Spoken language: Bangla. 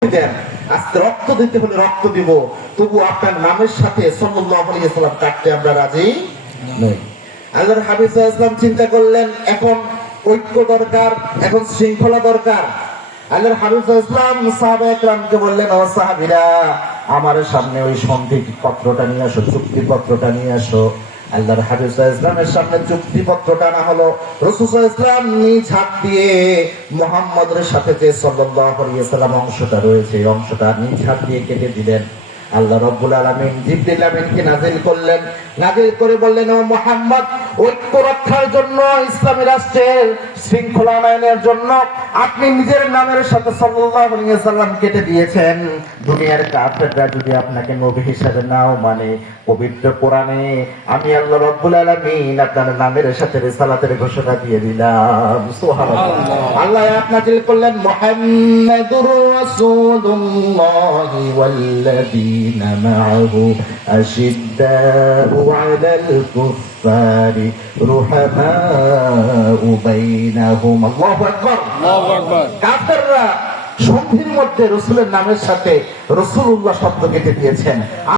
দেন, আজকে রক্ত দিতে হলে রক্ত দিব, তবু আপনার নামের সাথে সাল্লাল্লাহু আলাইহি ওয়াসাল্লাম কাটতে আমরা রাজি নই। আল্লাহর হাবিব সাল্লাল্লাহু আলাইহি ওয়াসাল্লাম চিন্তা করলেন, এখন ঐক্য দরকার, এখন শৃঙ্খলা দরকার। আল্লাহর হাবিব সাল্লাল্লাহু আলাইহি ওয়াসাল্লাম সাহাবায়ে কেরামকে বললেন, ও সাহাবীরা, আমার সামনে ওই সন্ধি পত্রটা নিয়ে আসো, চুক্তি পত্রটা নিয়ে আসো। আল্লাহর হাবিব সাল্লাল্লাহু আলাইহি ওয়াসাল্লামের সামনে চুক্তিপত্রটা না হলো, রাসূল সাল্লাল্লাহু আলাইহি ওয়াসাল্লাম নিজ হাত দিয়ে মুহাম্মদের সাথে যে সাল্লাল্লাহু আলাইহি ওয়াসাল্লাম অংশটা রয়েছে, এই অংশটা নিজ হাত দিয়ে কেটে দিলেন। আল্লাহ রাব্বুল আলামিন জিবরিল আমিনকে নাযিল করলেন, নাযিল করে বললেন, ও মুহাম্মদ, ঐক্য রক্ষার জন্য, ইসলামী রাষ্ট্রের শৃঙ্খলা আনয়নের জন্য আপনি নিজের নামের সাথে সাল্লাল্লাহু আলাইহি ওয়াসাল্লাম কেটে দিয়েছেন। দুনিয়ার কাফেররা যদি আপনাকে নবী হিসেবে নাও মানে, পবিত্র কোরআনে আমি আল্লাহ রাব্বুল আলামিন আপনার নামের সাথে রিসালাতের ঘোষণা দিয়ে দিলাম। সুবহানাল্লাহ। আল্লাহ আয়াত নাযিল করলেন, মুহাম্মাদুর রাসূলুল্লাহি ওয়াল্লাযীনা মাআহু আশিদ্দাউ আলাল কুফফারি রুহামাউ বাইনাহুম। আল্লাহু আকবার, আল্লাহু আকবার। কাফেররা সন্ধির মধ্যে রাসূলের নামের সাথে রাসূলুল্লাহ শব্দ কেটে দিয়েছেন।